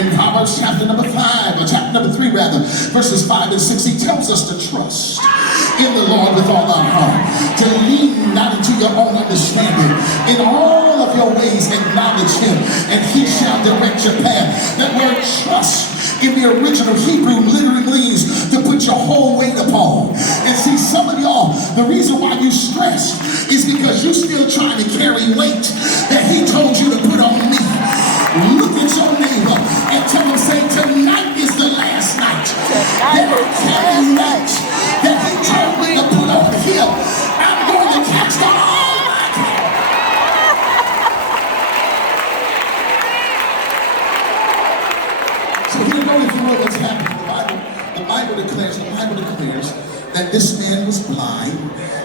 In Proverbs chapter number 5, or chapter number 3 rather, verses 5 and 6, he tells us to trust in the Lord with all our heart, to lean not into your own understanding. In all of your ways acknowledge him, and he shall direct your path. That word trust in the original Hebrew literally means to put your whole weight upon. And see, some of y'all, the reason why you stressed is because you're still trying to carry weight that he told you to put on me. Look at your neighbor and tell him, say, tonight is the last night that I carry weight that he told me to put on him. I'm going to catch the Almighty. So here go, if you know what's happening. The Bible declares that this man was blind,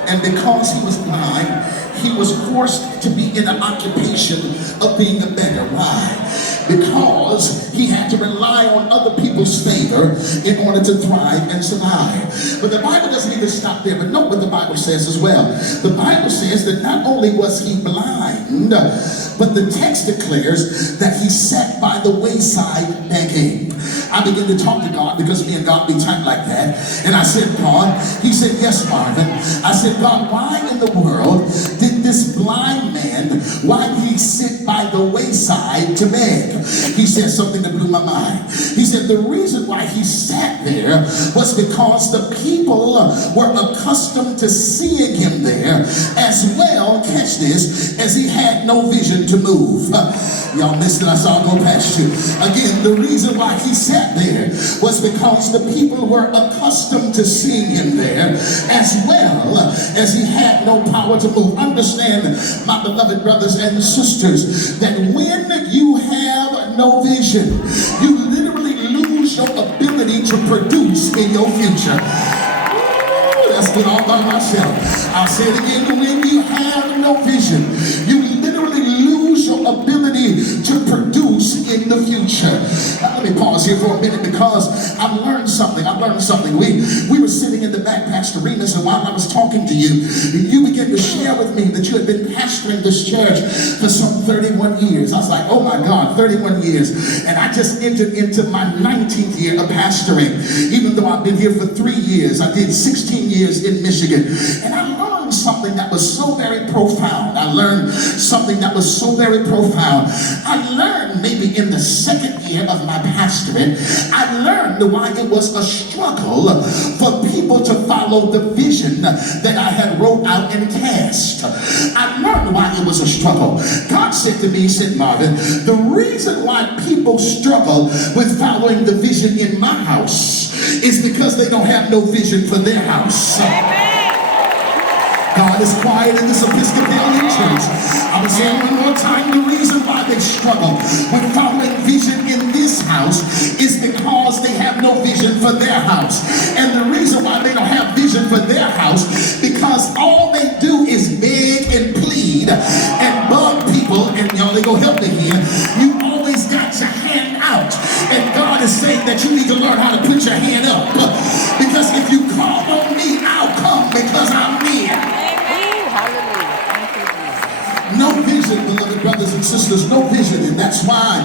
and because he was blind, he was forced to be in an occupation of being a beggar. Why? Because he had to rely on other people's favor in order to thrive and survive. But the Bible doesn't even stop there, but note what the Bible says as well. The Bible says that not only was he blind, but the text declares that he sat by the wayside begging. I began to talk to God, because me and God be tight like that. And I said, God, he said, yes, Marvin. I said, God, why in the world did this blind man, why did he sit by the wayside to beg? He said something that blew my mind. He said the reason why he sat there was because the people were accustomed to seeing him there as well, catch this, as he had no vision to move. Y'all missed it, I saw it go past you. Again, the reason why he sat there was because the people were accustomed to seeing him there as well as he had no power to move. Understand, my beloved brothers and sisters, that when you have no vision, you literally lose your ability to produce in your future. That's good all by myself. I'll say it again. When you have no vision, you literally lose your ability to produce in the future. Now, let me pause here for a minute, because I've learned something. We were sitting in the back, Pastor Remus, and while I was talking to you, you began to share with me that you had been pastoring this church for some 31 years. I was like, oh my God, 31 years. And I just entered into my 19th year of pastoring. Even though I've been here for 3 years, I did 16 years in Michigan. And I learned something that was so very profound. I learned maybe in the second year of my pastorate, I learned why it was a struggle for people to follow the vision that I had wrote out and cast. I learned why it was a struggle. God said to me, he said, Marvin, the reason why people struggle with following the vision in my house is because they don't have no vision for their house. God is quiet in this Episcopalian church. I will say it one more time. The reason why they struggle with following vision in this house is because they have no vision for their house. And the reason why they don't have vision for their house, because all they do is beg and plead and bug people. And y'all, they gonna help me here. You always got your hand out. And God is saying that you need to learn how to put your hand up. Because if you call on me, I'll come, because I'm near. No vision, beloved brothers and sisters, no vision. And that's why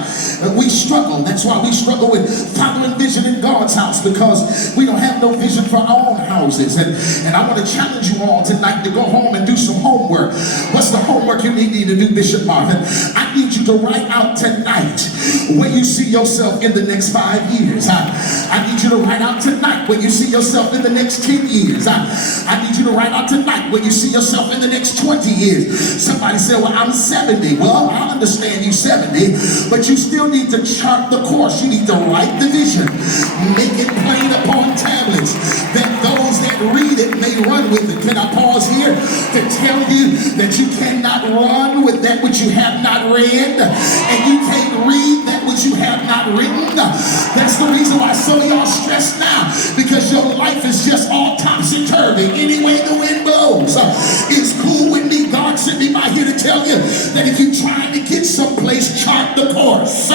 we struggle. That's why we struggle with following vision in God's house, because we don't have no vision for our own houses. And I want to challenge you all tonight to go home and do some homework. What's the homework you need to do, Bishop Marvin? I need you to write out tonight where you see yourself in the next 5 years. I need you to write out tonight where you see yourself in the next 10 years. I need you to write out tonight where you see yourself in the next 20 years. Somebody said, well, I'm 70. Well, I understand you 70, but you still need to chart the course. You need to write the vision. Make it plain upon tablets, that those that read it may run with it. Can I pause here to tell you that you cannot run with that which you have not read, and you can't read that which you have not written? That's the reason why some of y'all stressed now, because your life is just all topsy-turvy. Any way the wind blows. It's cool with me. God sent me by here to tell you that if you're trying to get someplace, chart the course.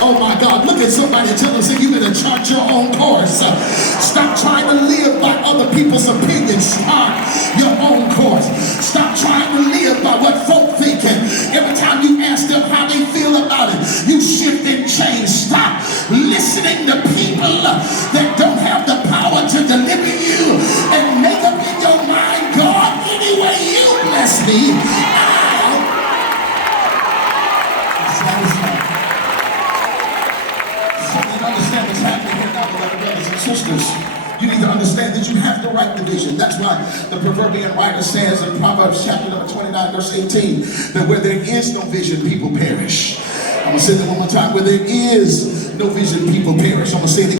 Oh my God, look at somebody and tell them, say, you better chart your own course. Stop trying to live by other people's opinions. Chart your own course. Stop trying to live by what folk thinking. Every time you ask them how they feel about it, you shift and change. Stop listening to people that don't have the power to deliver you and make up in your mind, God, any way you bless me, I'll satisfy. So you understand what's happening here now, beloved brothers and sisters. You need to understand that you have the right division. That's why the proverbial writer says in Proverbs chapter number 29, verse 18, that where there is no vision, people perish. I'm going to say that one more time. Where there is no vision, people perish. I'm going to say that